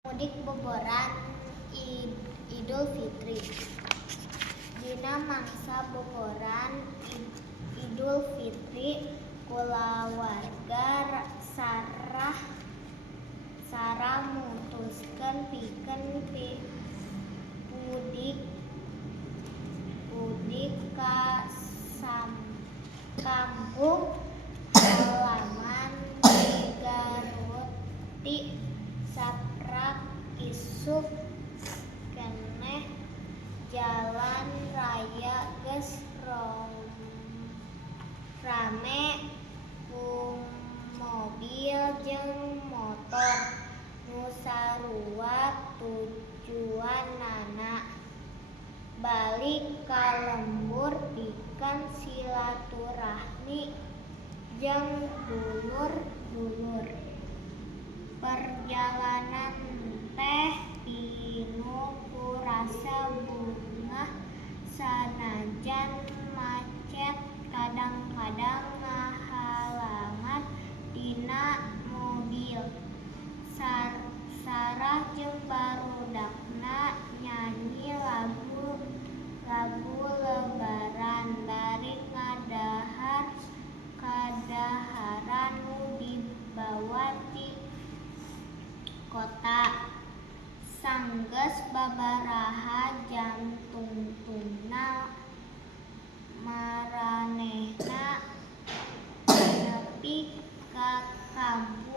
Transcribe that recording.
Mudik boboran Idul Fitri. Dina mangsa boboran Idul Fitri kulawarga sarah mutuskeun pikeun mudik ka kampung halaman di Garut ti saprak isuk keneh jalan raya geus rame ku mobil jeung motor nu sarua tujuanana balik ka lembur pikeun silaturahmi jeung dulur-dulur. Perjalanan teh pinu ku rasa bungah sanajan macet kadang-kadang ngahalangan tina mobil. Sarah jeung barudakna nyanyi lagu lebaran bari ngadahar kadaharan nu dibawa ti kota. Sanggeus babaraha jam tungtungna maranehna nepi ka kampung